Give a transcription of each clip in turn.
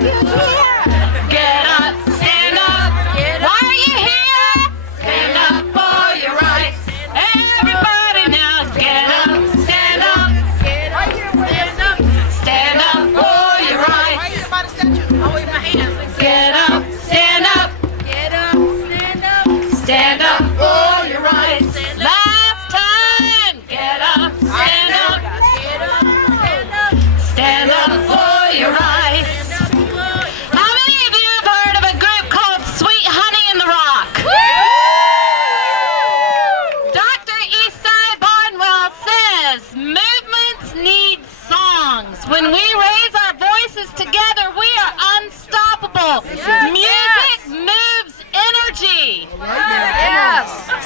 Get up, stand up. Why are you here? Stand up for your rights. Everybody now, get up, stand up. Stand up for your rights. Get up, stand up. Stand up for your rights. Last time. Get up, stand up. Stand up for your rights. How many of you have heard of a group called Sweet Honey in the Rock? Dr. Eastside Barnwell says movements need songs. When we raise our voices together, we are unstoppable. Music moves energy.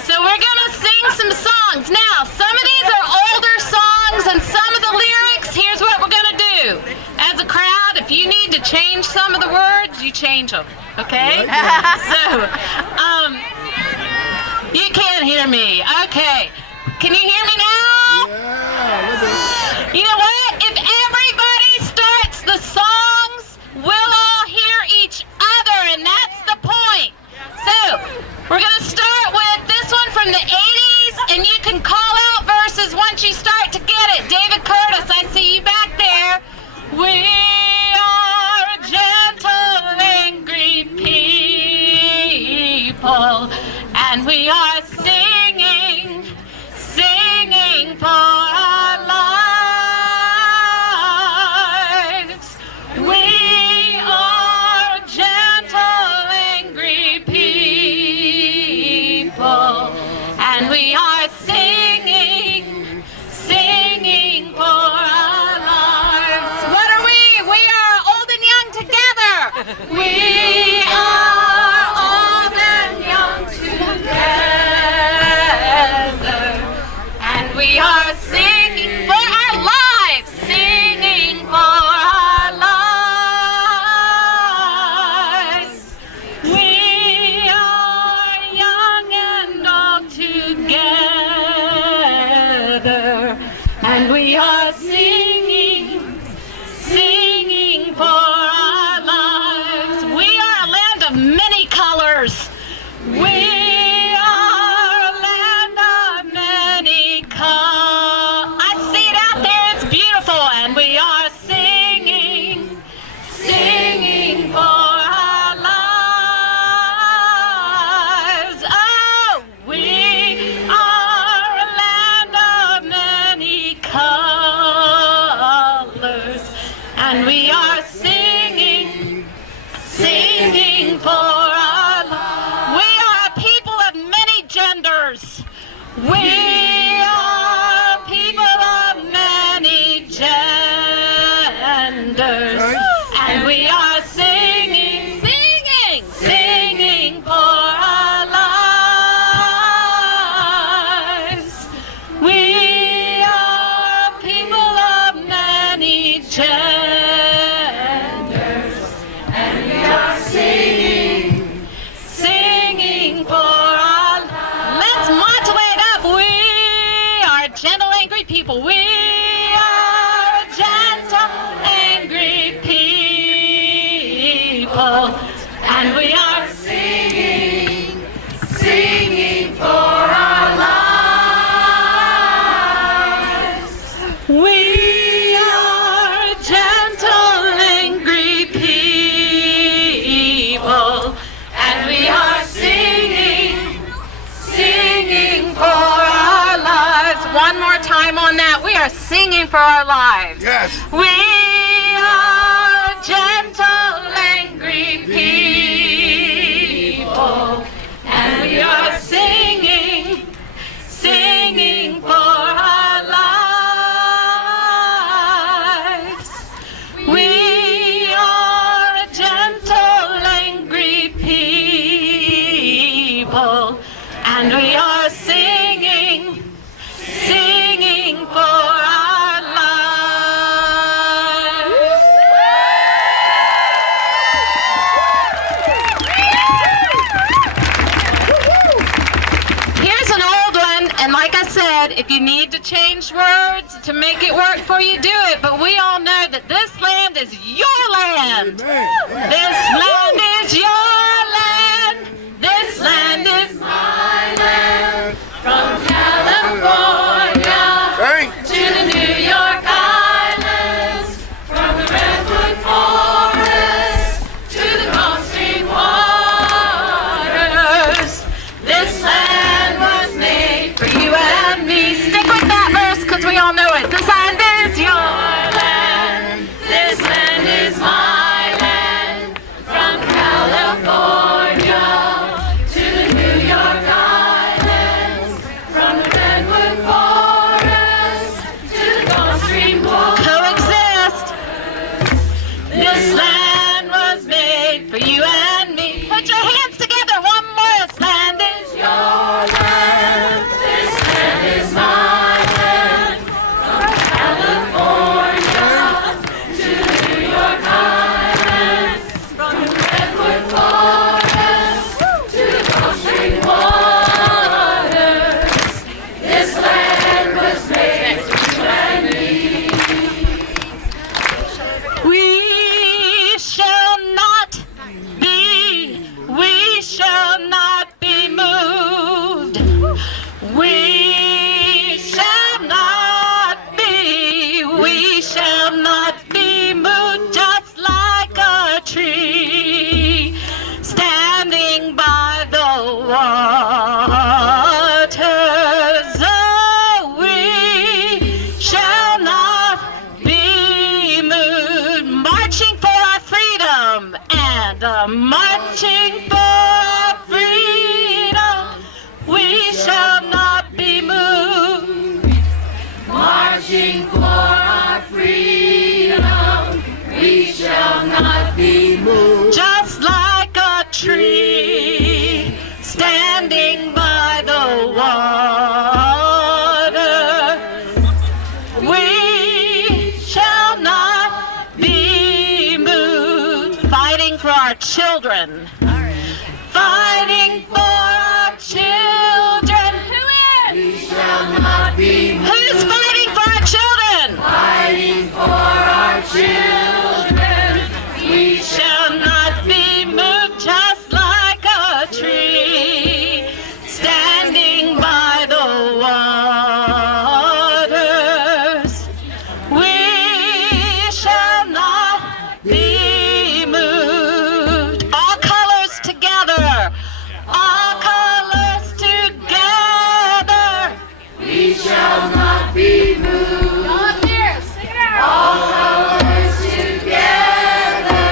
So we're going to sing some songs. Now, some of these are older songs and some of the lyrics, here's what we're going to do. As a crowd, if you need to change some of the words, you change them, okay? So, you can't hear me. Okay. Can you hear me now? You know what? If everybody starts the songs, we'll all hear each other, and that's the point. So, we're going to start with this one from the 80s, and you can call out verses once you start to get it. David Curtis, I see you back there. We are gentle, angry people, and we are singing for our lives. We are gentle, angry people, and we are singing for our lives. What are we? We are old and young together. We are old and young together, and we are singing for our lives, singing for our lives. We are young and old together, and we are singing for our lives. We are a land of many colors. We are a land of many colors. I see it out there, it's beautiful, and we are singing for our lives. Oh, we are a land of many colors, and we are singing for our lives. We are a people of many genders. We are people of many genders, and we are singing for our lives. We are people of many genders, and we are singing for our lives. Let's modulate up. We are gentle, angry people. We are gentle, angry people, and we are singing for our lives. We are gentle, angry people, and we are singing for our lives. One more time on that. We are singing for our lives. Yes. We are gentle, angry people, and we are singing for our lives. We are a gentle, angry people, and we are singing for our lives. said, if you need to change words to make it work for you, do it. But we all know that this land is your land. This land is your land. This land is my land. From California to the New York Islands, from the Redwood Forest to the Gulf Stream waters. This land was made for you and me. Stick with that verse because we all know it. This land is your land. This land is my land. From California to the New York Islands, from the Redwood Forest to the Gulf Stream waters. Coexist. This land was made for you and me. Put your hands together one more. This land is your land. This land is my land. From California to the New York Islands, from the Redwood Forest to the Gulf Stream waters. This land was made for you and me. We shall not be moved. We shall not be moved, just like a tree standing by the waters. Oh, we shall not be moved, marching for our freedom and marching for our freedom. We shall not be moved, marching for our freedom. We shall not be moved, just like a tree standing by the water. We shall not be moved, fighting for our children. Fighting for our children. Who is? We shall not be moved. Who's fighting for our children? Fighting for our children. We shall not be moved, just like a tree standing by the waters. We shall not be moved. All colors together. All colors together. We shall not be moved. All colors together.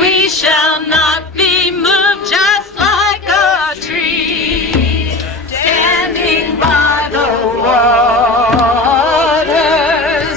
We shall not be moved, just like a tree standing by the waters.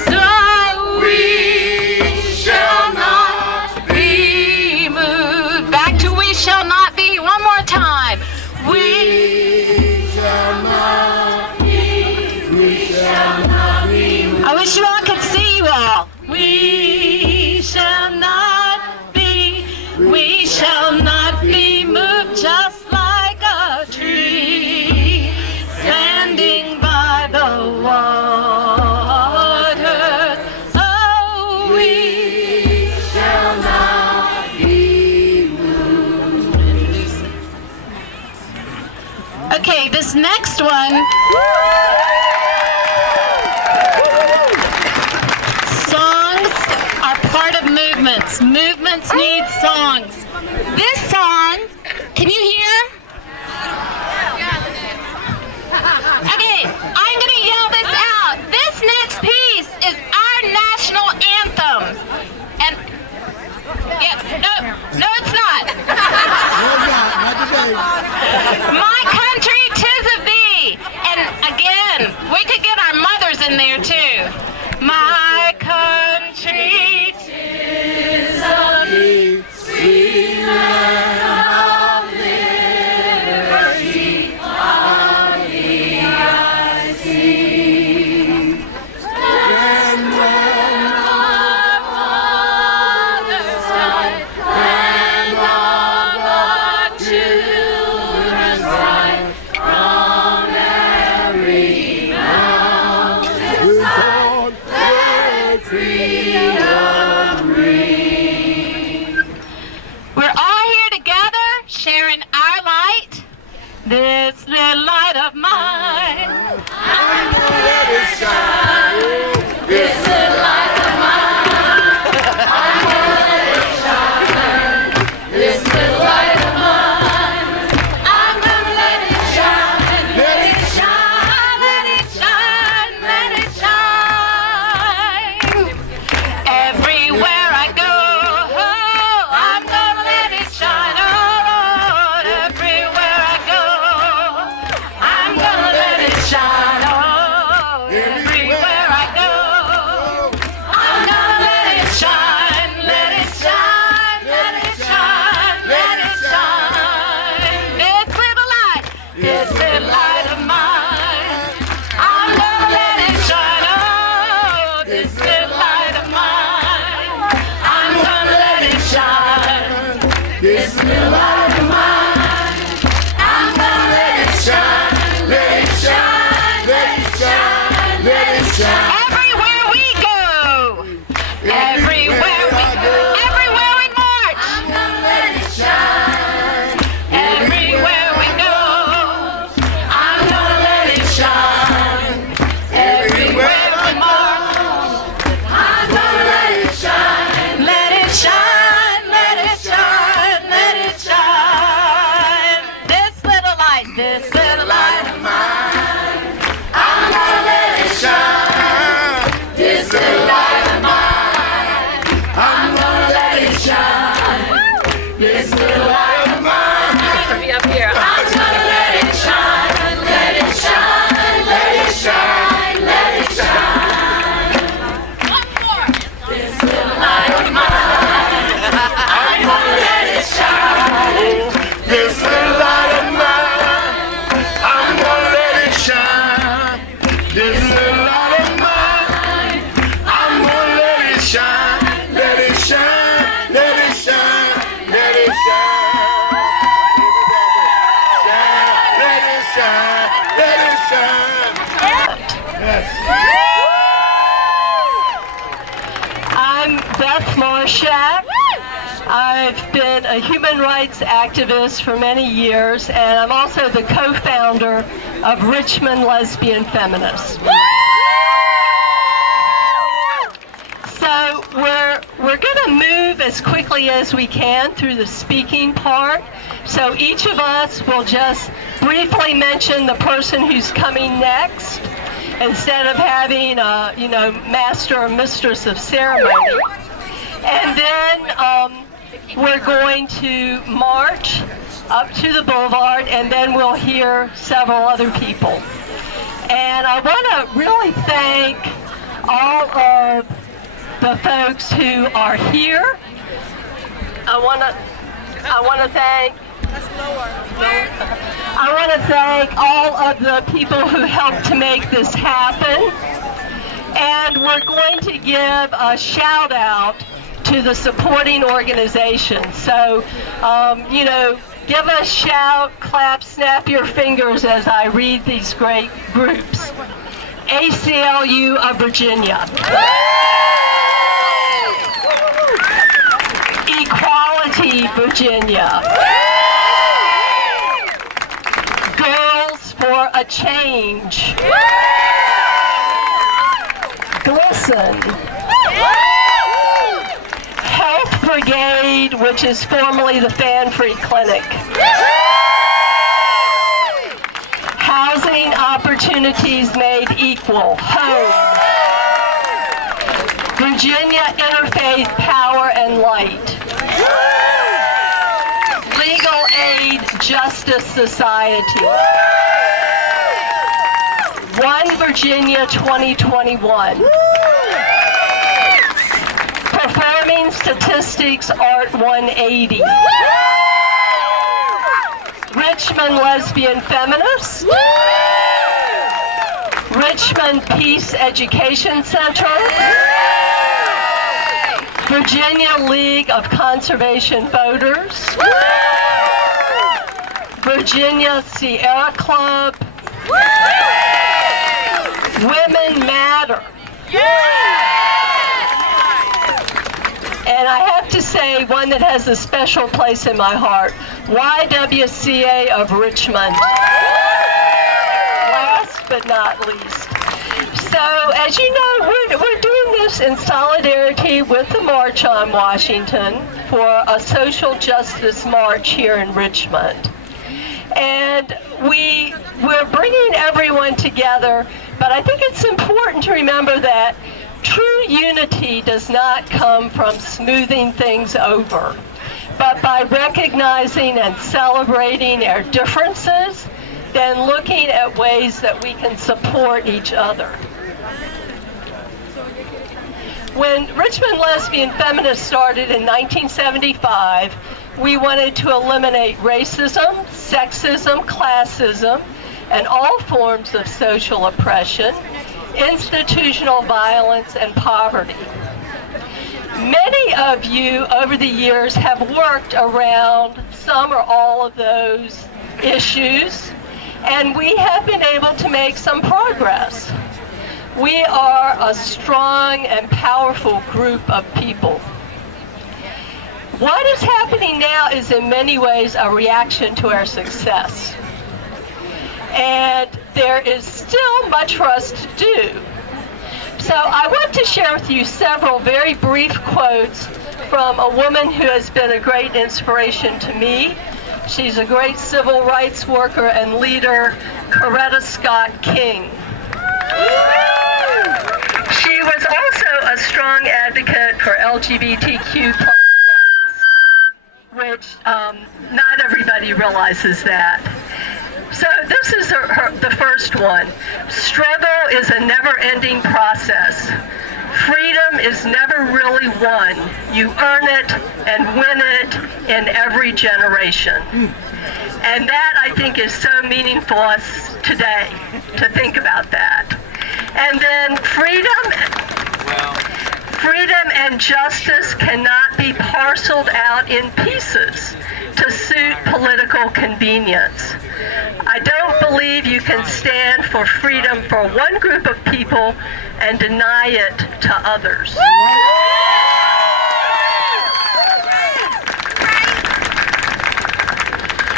Oh, we shall not be moved. Back to we shall not be one more time. We shall not be. We shall not be. I wish you all could see you all. We shall not be. We shall not be moved, just like a tree standing by the waters. Oh, we shall not be moved. Okay, this next one. Songs are part of movements. Movements need songs. This song, can you hear? Okay, I'm going to yell this out. This next piece is our national anthem. And, yeah, no, it's not. My country, 'tis of thee. And again, we could get our mothers in there too. My country, 'tis of thee, sweet land of liberty, of thee I sing. This little light of mine, I'm gonna let it shine. This little light of mine, I'm gonna let it shine. This little light of mine, I'm gonna let it shine. Let it shine, let it shine, let it shine. everywhere I go, I'm gonna let it shine. Oh Lord, everywhere I go, I'm gonna let it shine. Oh, everywhere I go, I'm gonna let it shine. Let it shine, let it shine, let it shine. This little light of mine, I'm gonna let it shine. Oh, this little light of mine, I'm gonna let it shine. This little light of mine, I'm gonna let it shine. Let it shine, let it shine, let it shine. Everywhere we go, everywhere we go, everywhere we march, I'm gonna let it shine. everywhere we go, I'm gonna let it shine. Everywhere everywhere we march. I'm gonna let it shine. Let it shine, let it shine, let it shine. This little light Light of mine, I'm gonna let it shine. This little light of mine, I'm gonna let it shine. This little light of mine, be up here. I'm gonna let it shine. Let it shine, let it shine, let it shine. This little light of mine, I'm gonna let it shine. This little light of mine, I'm gonna let it shine. This little light of mine, I'm gonna let it shine. Let it shine, let it shine, let it shine. Let it shine, let it shine. Yes. I'm Beth Marshak. I've been a human rights activist for many years, and I'm also the co-founder of Richmond Lesbian Feminists. So we're going to move as quickly as we can through the speaking part. So each of us will just briefly mention the person who's coming next, instead of having a, master or mistress of ceremony. And then we're going to march up to the boulevard, and then we'll hear several other people. And I want to really thank all of the folks who are here. I want to thank all of the people who helped to make this happen. And we're going to give a shout out to the supporting organizations. So, give a shout, clap, snap your fingers as I read these great groups. ACLU of Virginia. Equality Virginia. Girls for a Change. Glisten. Health Brigade, which is formerly the Fan Free Clinic. Housing Opportunities Made Equal, HOME. Virginia Interfaith Power and Light. Legal Aid Justice Society. One Virginia 2021. Performing Statistics Art 180. Richmond Lesbian Feminists. Richmond Peace Education Center. Virginia League of Conservation Voters. Virginia Sierra Club. Women Matter. And I have to to say one that has a special place in my heart, YWCA of Richmond. Last but not least. So, as you know, we're doing this in solidarity with the March on Washington for a social justice march here in Richmond. And we're bringing everyone together, but I think it's important to remember that true unity does not come from smoothing things over, but by recognizing and celebrating our differences, then looking at ways that we can support each other. When Richmond Lesbian Feminists started in 1975, we wanted to eliminate racism, sexism, classism, and all forms of social oppression, institutional violence, and poverty. Many of you over the years have worked around some or all of those issues, and we have been able to make some progress. We are a strong and powerful group of people. What is happening now is in many ways a reaction to our success. And there is still much for us to do. So I want to share with you several very brief quotes from a woman who has been a great inspiration to me. She's a great civil rights worker and leader, Coretta Scott King. She was also a strong advocate for LGBTQ+ rights, which not everybody realizes that. So this is the first one. Struggle is a never-ending process. Freedom is never really won. You earn it and win it in every generation. And that, I think, is so meaningful to us today, to think about that. And then freedom and justice cannot be parceled out in pieces to suit political convenience. I don't believe you can stand for freedom for one group of people and deny it to others.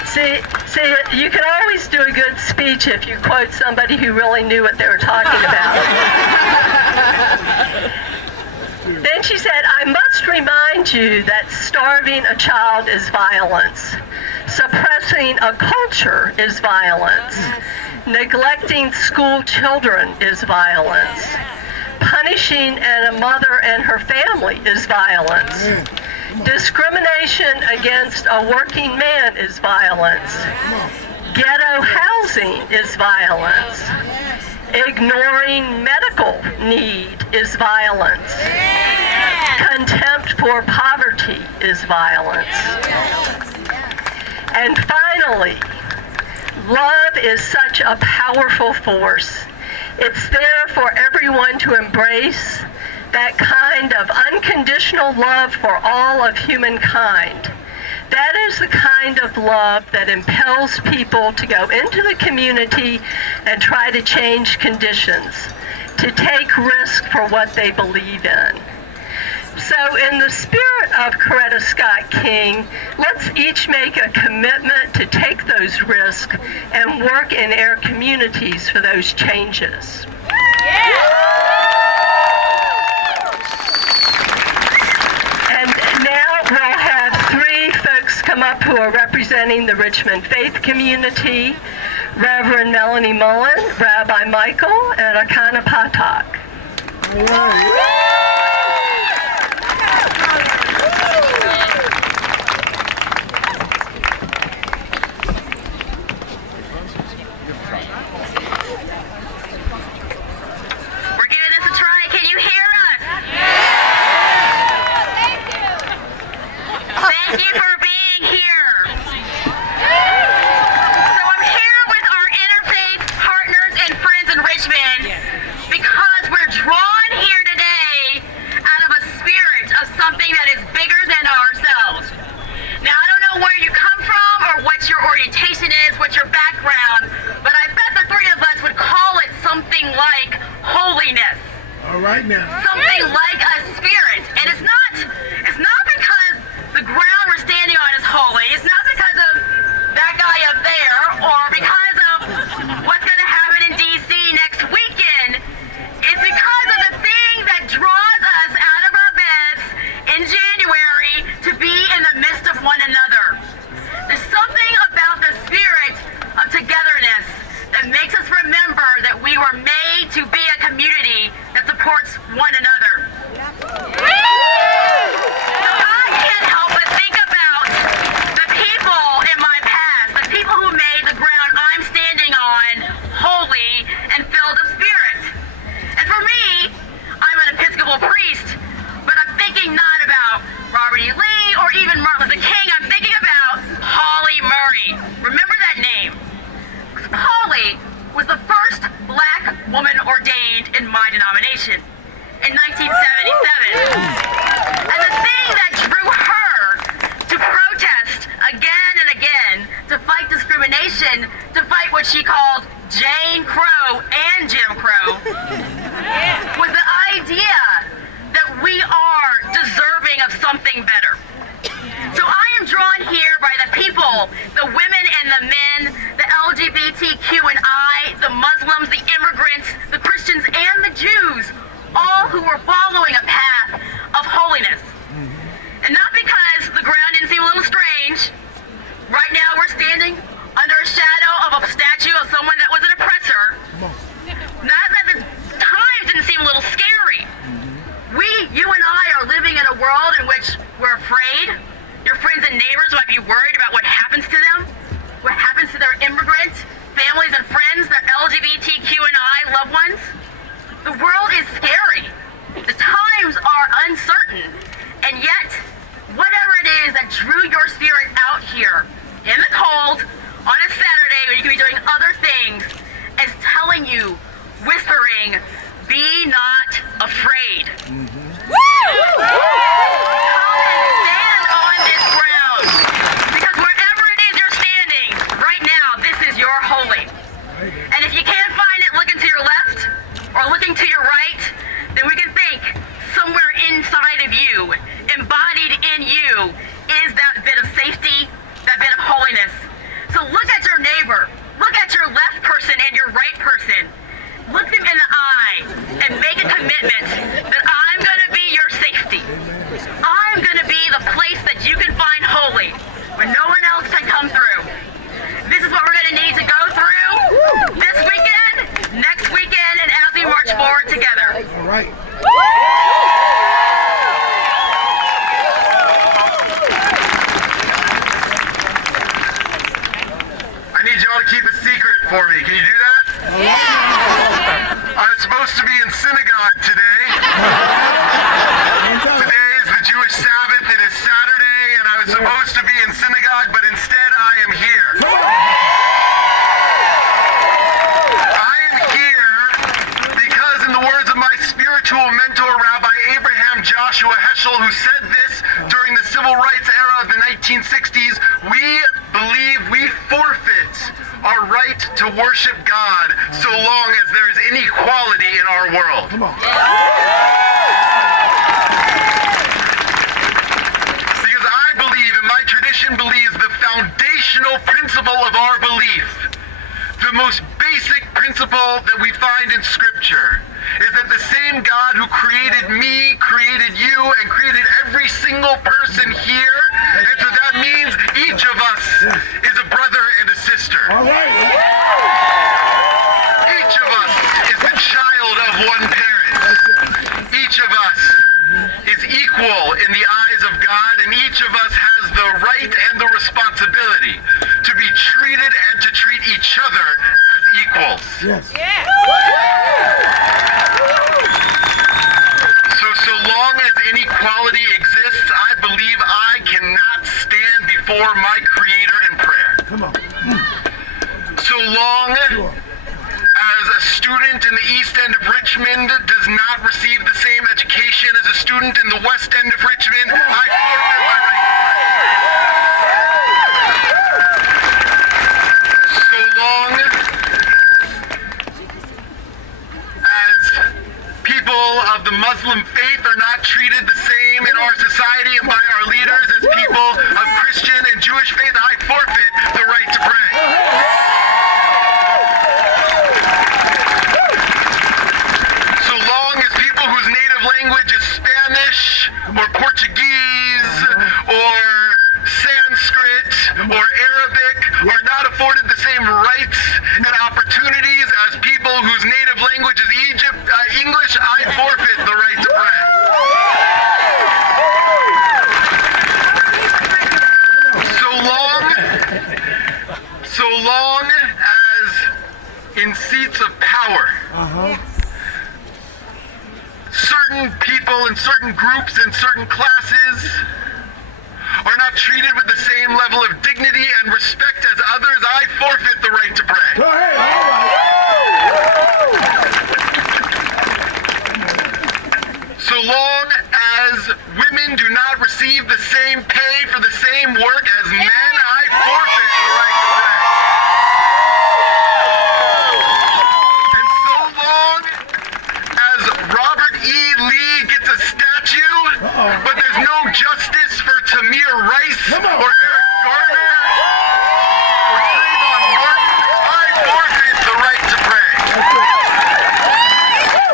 See, you can always do a good speech if you quote somebody who really knew what they were talking about. Then she said, I must remind you that starving a child is violence. Suppressing a culture is violence. Neglecting school children is violence. Punishing a mother and her family is violence. Discrimination against a working man is violence. Ghetto housing is violence. Ignoring medical need is violence. Contempt for poverty is violence. And finally, love is such a powerful force. It's there for everyone to embrace, that kind of unconditional love for all of humankind. That is the kind of love that impels people to go into the community and try to change conditions, to take risk for what they believe in. So in the spirit of Coretta Scott King, let's each make a commitment to take those risks and work in our communities for those changes. And now we'll have three folks come up who are representing the Richmond faith community: Reverend Melanie Mullen, Rabbi Michael, and Akana Patak. All right. We're giving this a try. Can you hear us? Thank you for being here. So I'm here with our interfaith partners and friends in Richmond because we're drawn here today out of a spirit of something that is bigger than ourselves. Now, I don't know where you come from or what your orientation is, what your background, but I bet the three of us would call it something like holiness. All right now. Something like a spirit. And it's not because Jane Crow and Jim Crow was the idea that we are deserving of something better. So I am drawn here by the people, the women and the men, the LGBTQ&I, the Muslims, the immigrants, the Christians, and the Jews, all who were following a path of holiness. And not because the ground didn't seem a little strange. Right now we're standing under a shadow of a statue of someone that was an oppressor. Not that the times didn't seem a little scary. You and I are living in a world in which we're afraid. Your friends and neighbors might be worried about what happens to them, what happens to their immigrant families and friends, their LGBTQ&I loved ones. The world is scary. The times are uncertain. And yet, whatever it is that drew your spirit out here in the cold on a Saturday when you could be doing other things is telling you, whispering, be not afraid. Come and stand on this ground. Because wherever it is you're standing, right now, this is your holy. And if you can't find it looking to your left or looking to your right, then we can think somewhere inside of you, embodied in you, is that bit of safety, that bit of holiness. So look at your neighbor, look at your left person and your right person. Look them in the eye and make a commitment that I'm going to be your safety. I'm going to be the place that you can find holy when no one else can come through. This is what we're going to need to go through this weekend, next weekend, and as we march forward together. All right. I need y'all to keep a secret for me. Can you do that? I'm supposed to be in synagogue today. Today is the Jewish Sabbath. It is Saturday, and I was supposed to be in synagogue, but instead I am here. I am here because, in the words of my spiritual mentor, Rabbi Abraham Joshua Heschel, who said this during the civil rights era of the 1960s, we believe we forfeit our right to worship God so long as there is inequality in our world. Come on. Because I believe, and my tradition believes, the foundational principle of our belief, the most basic principle that we find in Scripture, is that the same God who created me, created you, and created every single person here, and so that means each of us is a brother and a sister. All right. Each of us is the child of one parent. Each of us is equal in the eyes of God, and each of us has the right and the responsibility to be treated and to treat each other as equals. Yes. So long as inequality exists, I believe I cannot stand before my Creator in prayer. Come on. So long as a student in the east end of Richmond does not receive the same education as a student in the west end of Richmond, I forfeit my right to pray. So long as people of the Muslim faith are not treated the same in our society and by our leaders as people of Christian and Jewish faith, I forfeit the right to pray. So long as people whose native language is Spanish or Portuguese or Sanskrit or Arabic are not afforded the same rights and opportunities as people whose native language is English, I forfeit the right to pray. So long as in seats of power, certain people in certain groups and certain classes are not treated with the same level of dignity and respect as others, I forfeit the right to pray. Go ahead. All right. So long as women do not receive the same pay for the same work as men, I forfeit the right to pray. or Eric Garner or Trayvon Martin, I forfeit the right to pray.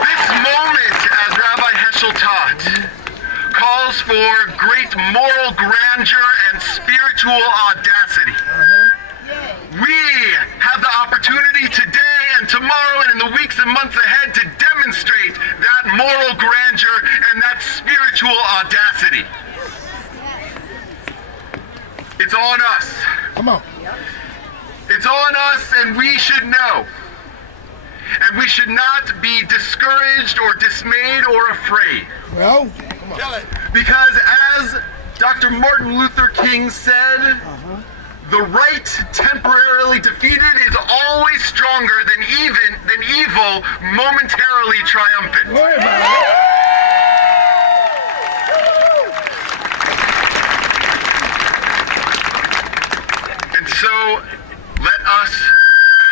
This moment, as Rabbi Heschel taught, calls for great moral grandeur and spiritual audacity. We have the opportunity today and tomorrow and in the weeks and months ahead to demonstrate that moral grandeur and that spiritual audacity. It's on us. Come on. It's on us, and we should know. And we should not be discouraged or dismayed or afraid. Well, come on. Because as Dr. Martin Luther King said, the right temporarily defeated is always stronger than evil momentarily triumphant. Worry about it. And so let us,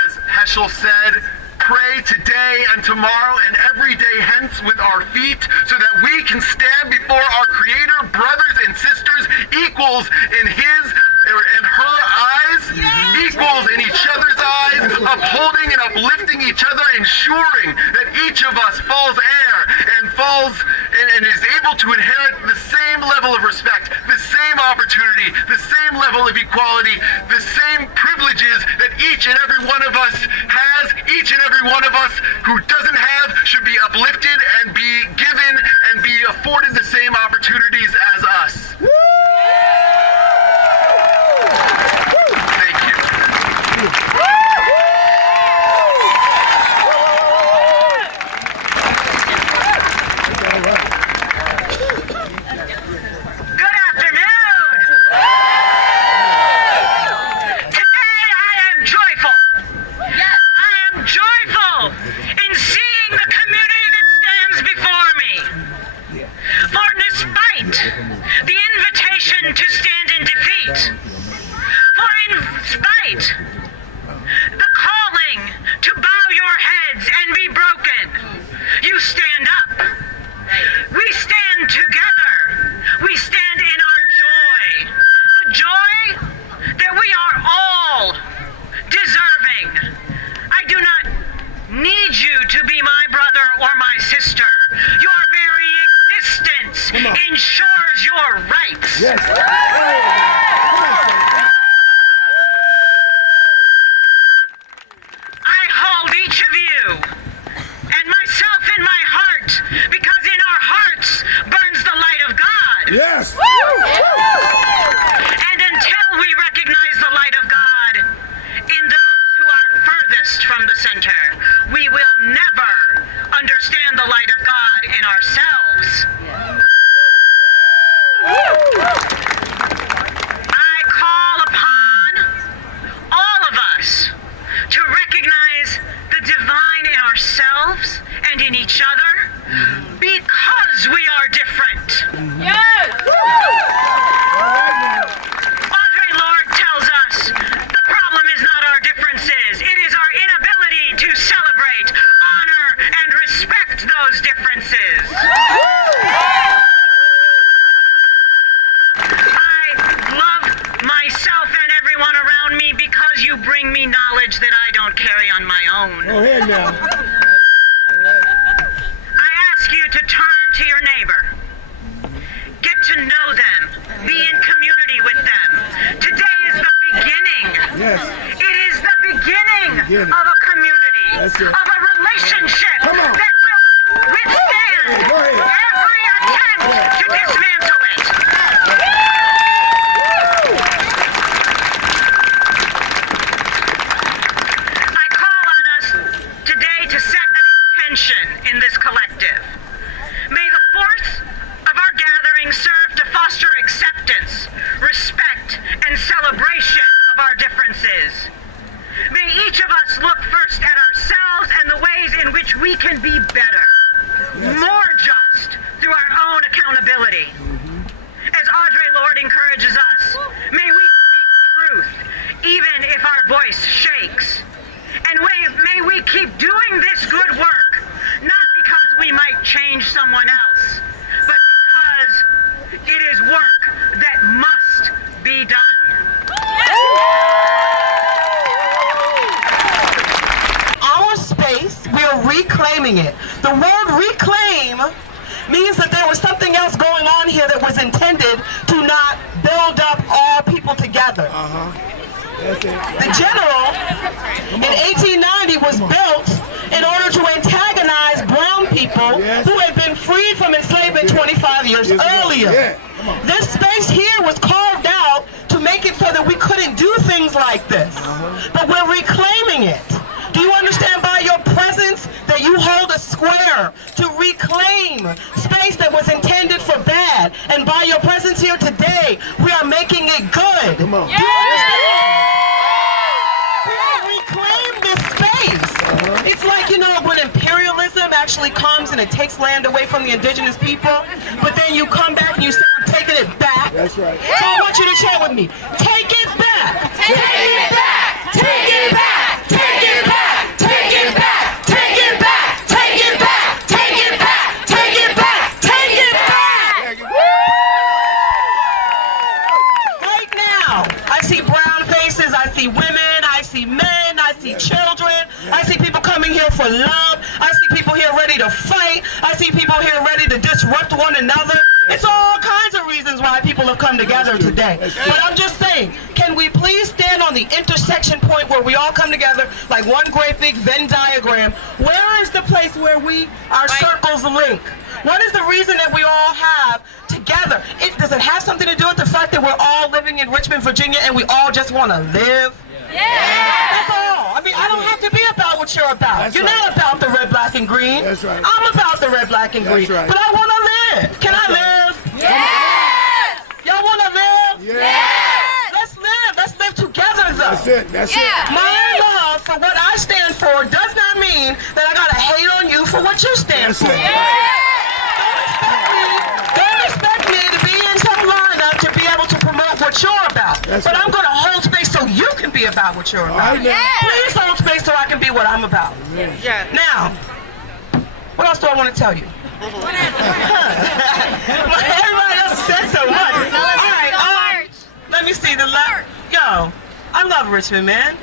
as Heschel said, pray today and tomorrow and every day hence with our feet so that we can stand before our Creator, brothers and sisters, equals in His and her eyes, equals in each other's eyes, upholding and uplifting each other, ensuring that each of us falls heir and is able to inherit the same level of respect, the same opportunity, the same level of equality, the same privileges that each and every one of us has. Each and every one of us who doesn't have should be uplifted and be given and be afforded the same opportunities as us. Thank you. Good afternoon. Today I am joyful. Yes, I am joyful in seeing the community that stands before me. For despite the invitation to stand in defeat, for in spite the calling to bow your heads and be broken, you stand up. We stand together. We stand in our joy. The joy that we are all deserving. I do not need you to be my brother or my sister. Your very existence ensures your rights. Yes. I hold each of you and myself in my heart because in our hearts burns the light of God. Yes. And until we recognize the light of God in those who are furthest from the center, we will never understand the light of God in ourselves. I call upon all of us to recognize the divine in ourselves and in each other because we are different. Yes! Audre Lorde tells us the problem is not our differences, it is our inability to celebrate, honor, and respect those differences. I love myself and everyone around me because you bring me knowledge that I don't carry on my own. Go ahead now. I ask you to turn to your neighbor. Get to know them. Be in community with them. Today is the beginning. Yes. It is the beginning of a community, That's it. of a relationship Come on. that will withstand Go ahead. every attempt to dismantle it. I call on us today to set an intention in this collective. May the force of our gathering serve to foster acceptance, respect, and celebration of our differences. May each of us look first at ourselves and the ways in which we can be better, more just through our own accountability. As Audre Lorde encourages us, may we speak truth, even if our voice shakes. And may we keep doing this good work, not because we might change someone else, but because it is work that must be done. reclaiming it. The word reclaim means that there was something else going on here that was intended to not build up all people together. The general in 1890 was built in order to antagonize brown people who had been freed from enslavement 25 years earlier. This space here was carved out to make it so that we couldn't do things like this. But we're reclaiming it. Do you understand by your presence that you hold a square to reclaim space that was intended for bad? And by your presence here today, we are making it good. Come on. Do you understand? We will reclaim this space. It's like, you know, when imperialism actually comes and it takes land away from the indigenous people, but then you come back and you say, I'm taking it back. That's right. So I want you to chant with me. Take it back. Take it back. Take it back. Take it back. Take it back. Take it back. Take it back. Take it back. Take it back. Take it back. Right now, I see brown faces. I see women. I see men. I see children. I see people coming here for love. I see people here ready to fight. I see people here ready to disrupt one another. It's all kinds of reasons why people have come together today. But I'm just saying, can we please stand on the intersection point where we all come together like one great big Venn diagram? Where is the place where our circles link? What is the reason that we all have together? Does it have something to do with the fact that we're all living in Richmond, Virginia, and we all just want to live? That's all. I mean, I don't have to be about what you're about. You're not about the red, black, and green. That's right. I'm about the red, black, and green. Right. But I want to live. Can I live? Yes! Y'all want to live? Yes! Let's live. Let's live together, though. That's it. That's it. My love for what I stand for does not mean that I got to hate on you for what you stand for. Don't expect me to be in some lineup to be able to promote what you're about. But I'm going to hold space so you can be about what you're about. Please hold space so I can be what I'm about. Now, what else do I want to tell you? Everybody else said so much. All right, let me see the left. Yo, I love Richmond, man.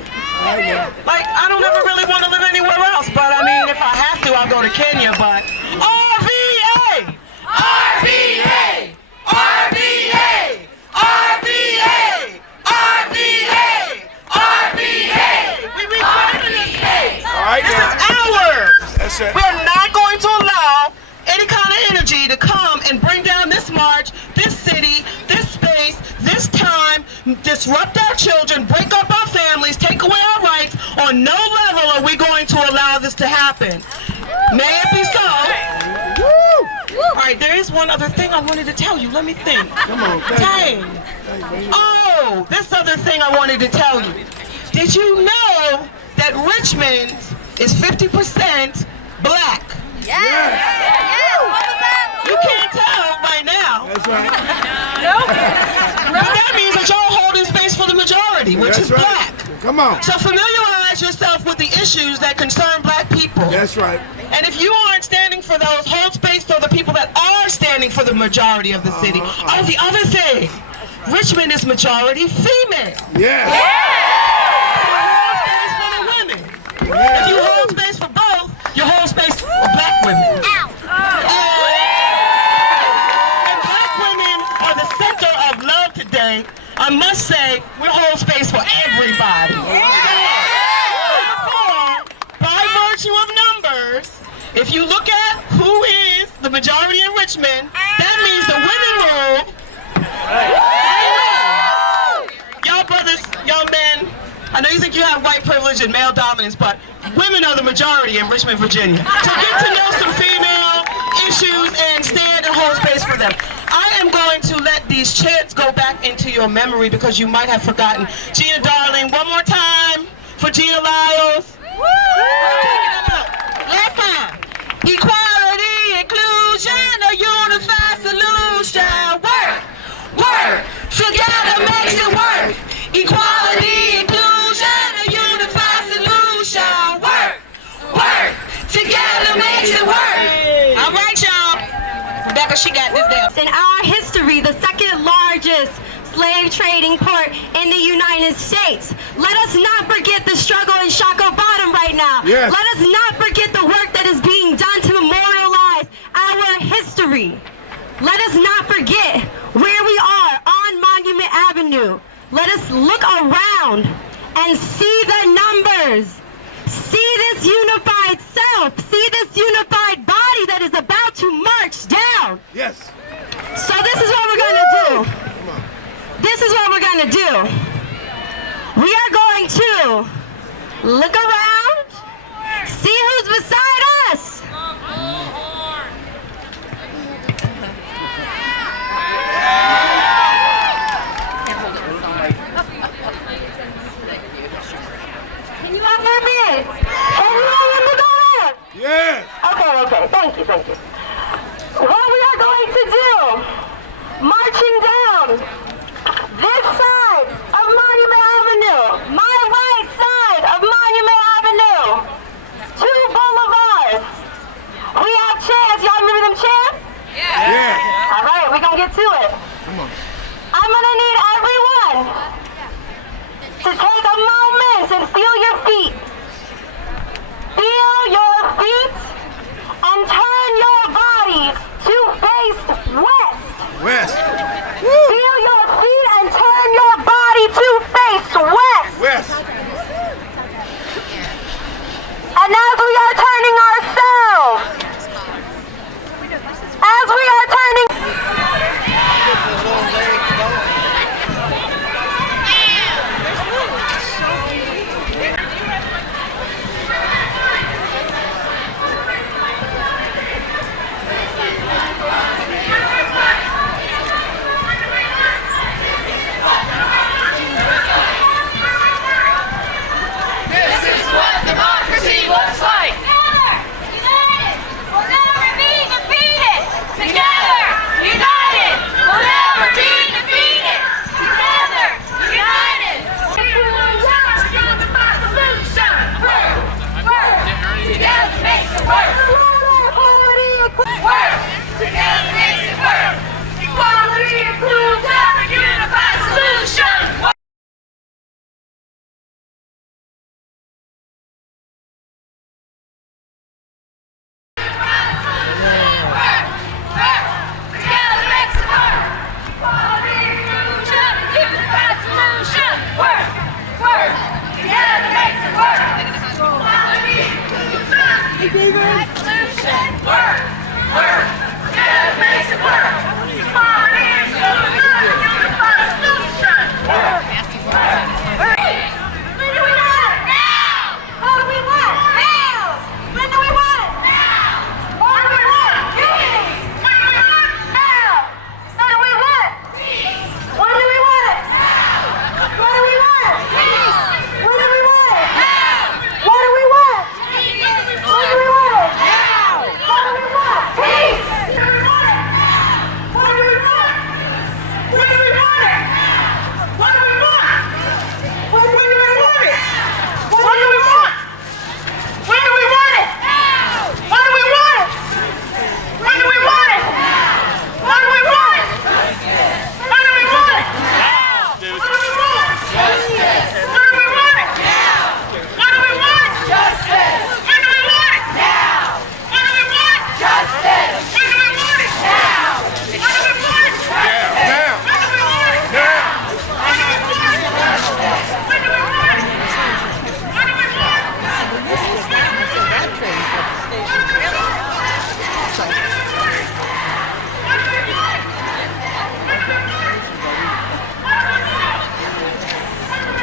Like, I don't ever really want to live anywhere else, but I mean, if I have to, I'll go to Kenya, but RVA! RVA! RVA! RVA! RVA! RVA! We reclaiming this space. This is ours. That's it. We are not going to allow any kind of energy to come and bring down this march, this city, this space, this time, disrupt our children, break up our families, take away our rights. On no level are we going to allow this to happen. May it be so. All right, there is one other thing I wanted to tell you. Let me think. Come on. Dang. Oh, this other thing I wanted to tell you. Did you know that Richmond is 50% black? Yes. You can't tell right now. That's right. But that means that y'all holding space for the majority, which is black. Come on. So familiarize yourself with the issues that concern black people. That's right. And if you aren't standing for those, hold space for the people that are standing for the majority of the city. Oh, the other thing, Richmond is majority female. Yeah. So hold space for the women. If you hold space for both, you hold space for black women. And black women are the center of love today. I must say, we hold space for everybody. Therefore, by virtue of numbers, if you look at who is the majority in Richmond, that means the women rule. Y'all brothers, young men, I know you think you have white privilege and male dominance, but women are the majority in Richmond, Virginia. So get to know some female issues and stand and hold space for them. I am going to let these chants go back into your memory because you might have forgotten. Gina Darling, one more time for Gina Lyles. Last time. Equality, inclusion, a unified solution. Work, work, together makes it work. Equality, inclusion, a unified solution. Work, work, together makes it work. All right, y'all. Rebecca, she got this down. In our history, the second largest slave trading port in the United States. Let us not forget the struggle in Shackled Bottom right now. Yes. Let us not forget the work that is being done history. Let us not forget where we are on Monument Avenue. Let us look around and see the numbers. See this unified self. See this unified body that is about to march down. Yes. So this is what we're going to do. This is what we're going to do. We are going to look around, see who's beside us. Can you all hear me? Can you all hear me go on? Yes. Okay, thank you. What we are going to do, marching down this side of Monument Avenue, my right side of Monument Avenue, to Boulevard. We have chants. Y'all remember them chants? Yeah. All right, we're going to get to it. Come on. I'm going to need everyone to take a moment and feel your feet. Feel your feet and turn your bodies to face west. West. Feel your feet and turn your body to face west. West. And as we are turning ourselves, as we are turning... This is what democracy looks like. United, we'll never be defeated. Together, united, we'll never be defeated. Together, united. Together makes it work. Work. Together makes it work. Equality, inclusion, unified solution. Together makes it work. Equality, inclusion, unified solution. Work. Together makes it work. Equality, inclusion, unified solution. Work. Together makes it work. Equality, inclusion, unified solution. Work. When do we want it? Now. What do we want? Now. When do we want it? Now. What do we want? Peace. When do we want it? Now. What do we want? Peace. When do we want it? Now. What do we want? Peace. When do we want it? Now. What do we want? Peace. When do we want it? Now. What do we want? Peace. When do we want it? Now. What do we want? When do we want it? What do we want? When do we want it? What do we want? When do we want it? Now. What do we want? When do we want it? Now. What do we want? When do we want it? Now. What do we want? Justice. When do we want it? Now. What do we want? Justice. When do we want it? Now. What do we want? Justice. When do we want it? Now. What do we want? Justice. Now. When do we want it? Now. When do we want it? Justice. When do we want it? When do we want it? When do we want it?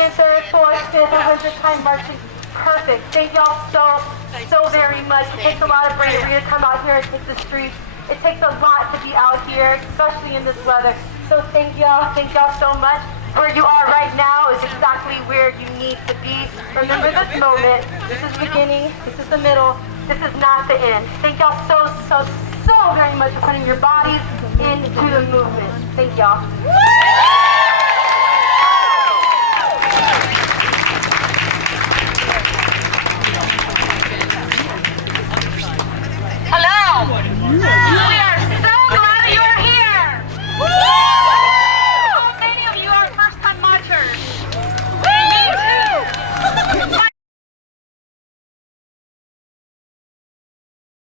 second, third, fourth, fifth, 100th time marching. Perfect. Thank y'all so very much. It takes a lot of bravery to come out here and take the streets. It takes a lot to be out here, especially in this weather. So thank y'all so much. Where you are right now is exactly where you need to be. Remember this moment. This is the beginning. This is the middle. This is not the end. Thank y'all so very much for putting your bodies into the movement. Thank y'all.